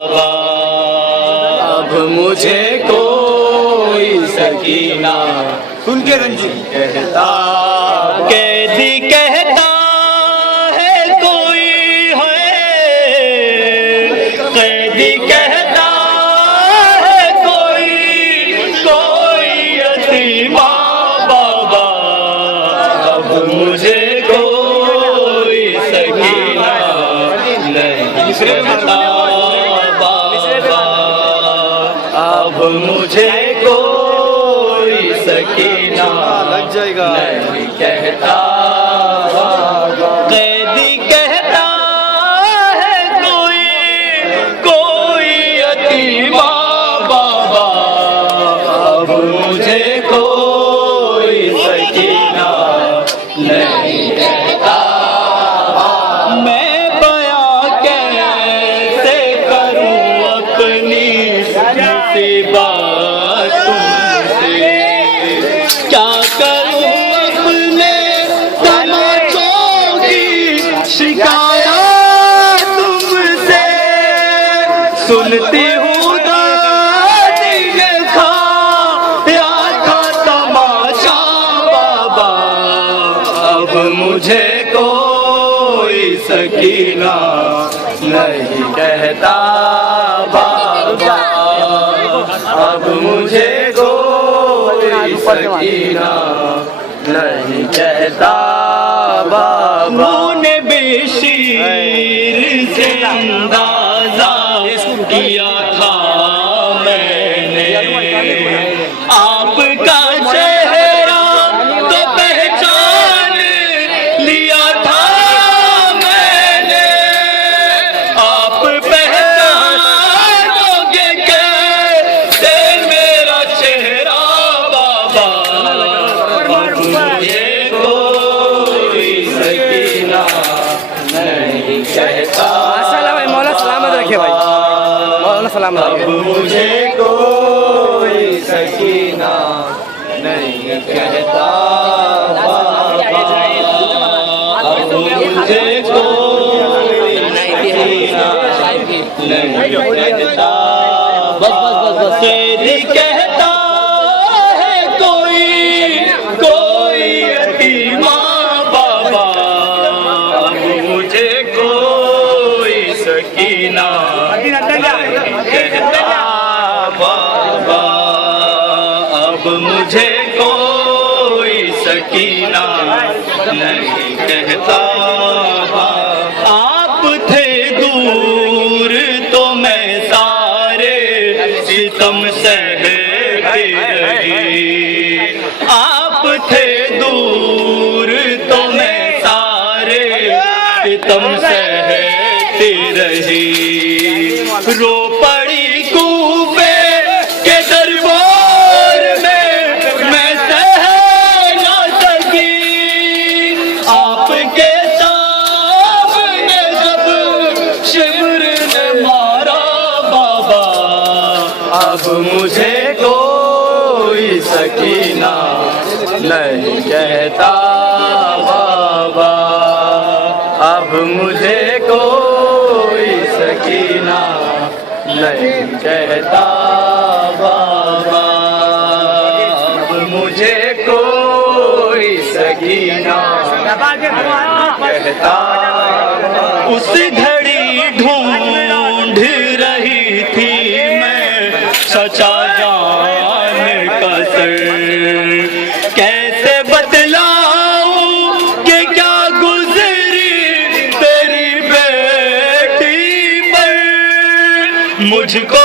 अब मुझे कोई सकीना सुन के रंजीत कहता, कैदी कहता है कोई है, कैदी कहता है कोई, कोई यतीमा बाबा। अब मुझे कोई सकीना नहीं कहता बाबा, अब मुझे कोई सकीना लग जाएगा नहीं कहता बाबा। कैदी कहता है कोई, कोई यतीमा बाबा। अब मुझे कोई सकीना नहीं कहता। मैं बयां कैसे करूं अपनी मुसीबत तुमसे, क्या करूं अपने तमाचों की शिकायत तुमसे। सुनती हूँ दादी ये खाया था तमाचा बाबा। अब मुझे कोई सकीना नहीं कहता बाबा, अब मुझे कोई सकीना नहीं कहता बाबा। ने बेशीर से अंदाजा किया था मैंने, आपका चेहरा तो पहचान लिया था मैंने। आप पहचानोगे कैसे मेरा चेहरा बाबा। अब मुझे कोई सकीना नहीं कहता। भाई मौला सलामत रखे भाई, मौला सलामत अब मुझे कोई सकीना नहीं कहता बाबा। अब मुझे कोई सकीना नहीं कहता। कैदी कहता है कोई, कोई यतीमा बाबा। अब मुझे कोई सकीना कहता बाबा। अब मुझे कोई सकीना नहीं कहता बाबा। आप थे दूर तो मैं सारे सितम सहती रही। आप थे दूर तो मैं सारे सितम सहती रही। रो पड़ी कूफे के दरबार में, मैं सह ना सकी। आपके सामने जब शिमर ने मारा बाबा। अब मुझे कोई सकीना नहीं कहता बाबा। अब मुझे कोई सकीना नहीं कहता बाबा। अब मुझे कोई सकीना कहता। उस घड़ी ढूंढ रही थी मैं सच्चा जान का सर। कैसे बतलाऊं कि क्या गुजरी तेरी बेटी पर। मुझको